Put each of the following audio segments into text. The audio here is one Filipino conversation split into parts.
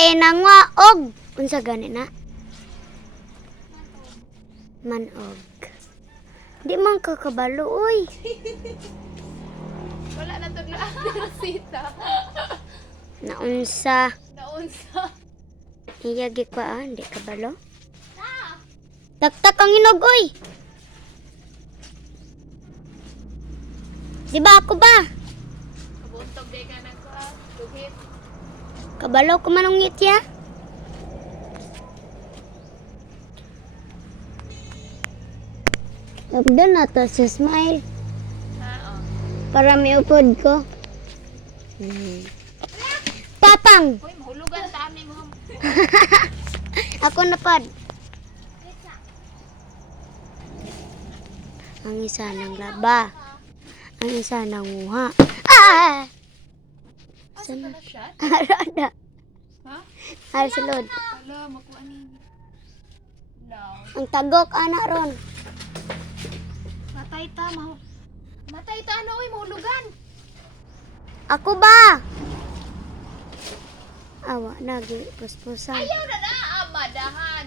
babae nang waog. Unsa gani na? Manog. Di man ka kabalo, uy. Wala na to na Rosita. Naunsa. Naunsa. Iyagi ko di kabalo. Tak-tak ang inog, uy. Di ba ako ba? Kabuntog day ka na ko. Tugit. Kabalo ko manungit ya. Doon na to si Smile. Para may upod ko. Tapang! Uy, mahulugan ta amin mo. Ako napad. Ang isa ng laba. Ang isa ng muha. Ah! Asa ka na siya? Arada. Ha? Ay, sulod. Ala, makuha ni. Law. Ang tagok, anak ron. Matay ta, matay ta, ano, uy, mahulugan. Ako ba? Awa, nagi, puspusan. Ayaw na na, madahan.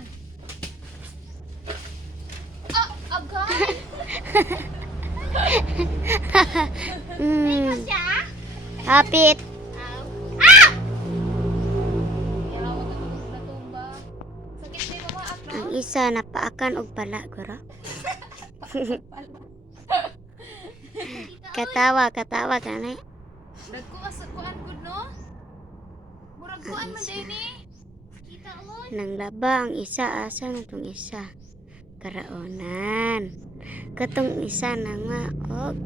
Ah, agay. Hapit. Ayaw, natumba. Sakit ni mama, akno. Ang isa napaakan og pala, guro. Katawa ka na. Nagkuas kuan gud no? Murag kuan man day ni. Kita on. Nang laba ang isa, asa na tong isa. Karaonan. Katong isa na nga, og